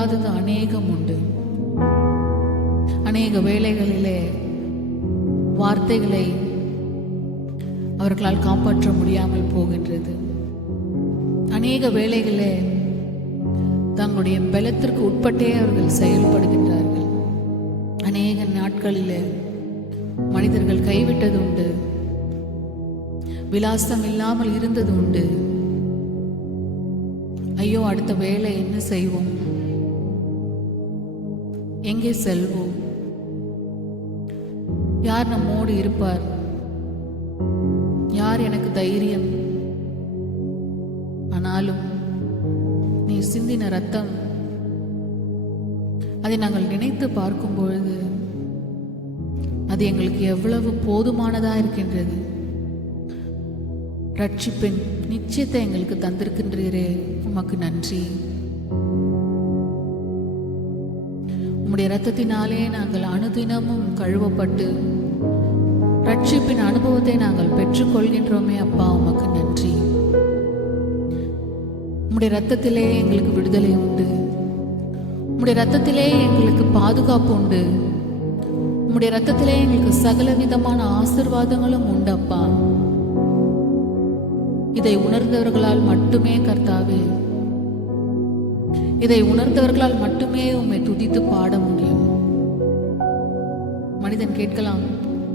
முடியாதது அநேகம் உண்டு. அநேக வேளைகளிலே வார்த்தைகளை அவர்களால் காப்பாற்ற முடியாமல் போகின்றது. அநேக வேளைகளிலே தங்களுடைய பலத்திற்கு உட்பட்டே அவர்கள் செயல்படுகின்றார்கள். அநேக நாட்களிலே மனிதர்கள் கைவிட்டது உண்டு, விலாசம் இல்லாமல் இருந்தது உண்டு. ஐயோ, அடுத்த வேலை என்ன செய்வோம், எங்கே செல்வோம், யார் நம்மோடு இருப்பார், யார் எனக்கு தைரியம். ஆனாலும் நீ சிந்தின ரத்தம், அதை நாங்கள் நினைத்து பார்க்கும் பொழுது அது எங்களுக்கு எவ்வளவு போதுமானதா இருக்கின்றது. ரட்சிப்பின் நிச்சயத்தை எங்களுக்கு தந்திருக்கின்றீரே, உமக்கு நன்றி. உம்முடைய இரத்தத்தினாலே நாங்கள் அனுதினமும் கழுவப்பட்டு ரட்சிப்பின் அனுபவத்தை நாங்கள் பெற்றுக்கொள்கின்றோமே அப்பா, உமக்கு நன்றி. உம்முடைய இரத்தத்திலே எங்களுக்கு விடுதலை உண்டு, உம்முடைய இரத்தத்திலே எங்களுக்கு பாதுகாப்பு உண்டு, உம்முடைய இரத்தத்திலே எங்களுக்கு சகல விதமான ஆசீர்வாதங்களும் உண்டு அப்பா. இதை உணர்ந்தவர்களால் மட்டுமே கர்த்தாவே, இதை உணர்ந்தவர்களால் மட்டுமே உம்மை துதித்து பாட முடியும். மனிதன் கேட்கலாம்,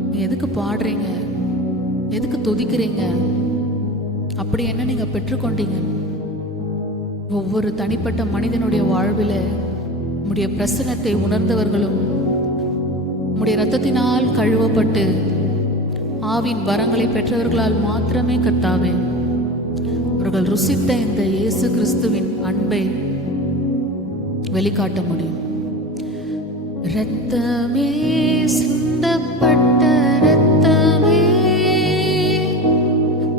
நீ எதுக்கு பாடுறீங்க, எதுக்கு துதிக்கிறீங்க, அப்படி என்ன நீங்க பெற்றுக்கொண்டீங்க? ஒவ்வொரு தனிப்பட்ட மனிதனுடைய வாழ்வில் உம்முடைய பிரசன்னத்தை உணர்ந்தவர்களும் உம்முடைய இரத்தத்தினால் கழுவப்பட்டு ஆவின் வரங்களை பெற்றவர்களால் மாத்திரமே கர்த்தாவே அவர்கள் ருசித்த இந்த இயேசு கிறிஸ்துவின் அன்பை வெளிக்காட்ட முடியும். இரத்தமே சிந்தப்பட்ட இரத்தமே,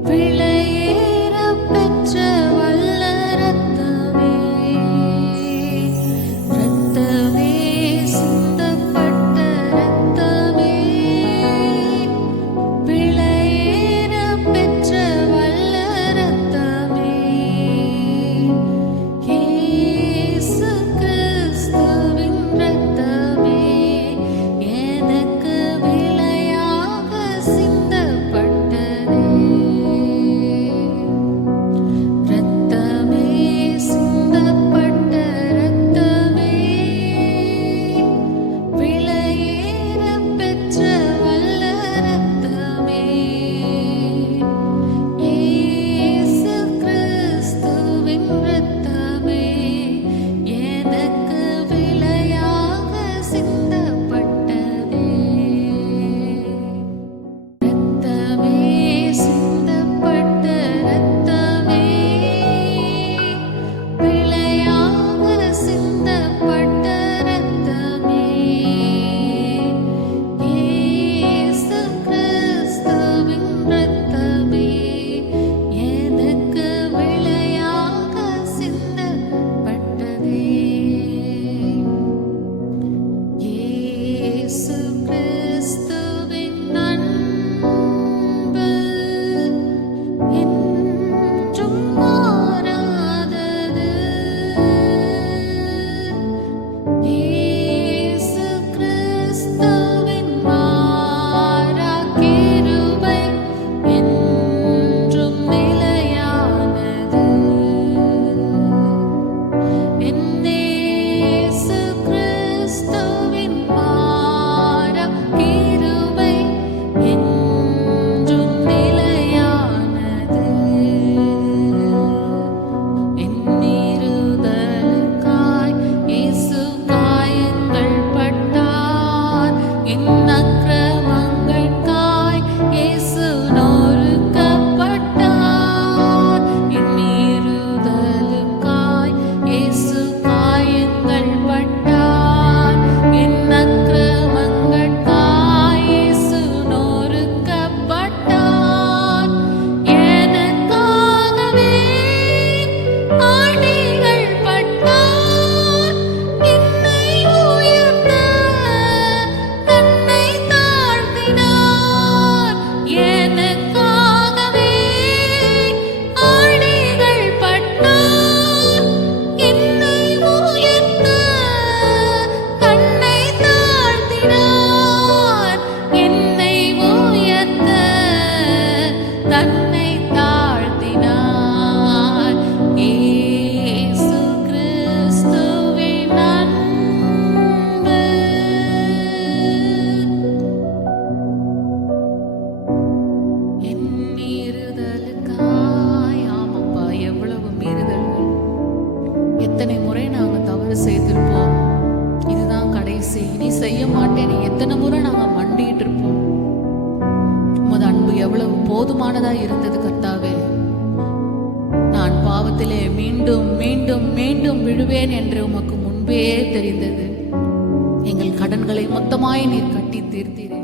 விலையேற பெற்ற வல்ல இரத்தமே, இரத்தமே சிந்தப்பட்ட இரத்தமே, விலையேற பெற்ற வல்ல இரத்தமே, இயேசு கிறிஸ்துவின் இரத்தமே எனக்கு போதுமானதாய் இருந்தது கர்த்தாவே. நான் பாவத்திலே மீண்டும் மீண்டும் மீண்டும் விழுவேன் என்று உமக்கு முன்பே தெரிந்தது. எங்கள் கடன்களை மொத்தமாய் நீர் கட்டி தீர்த்தீரே.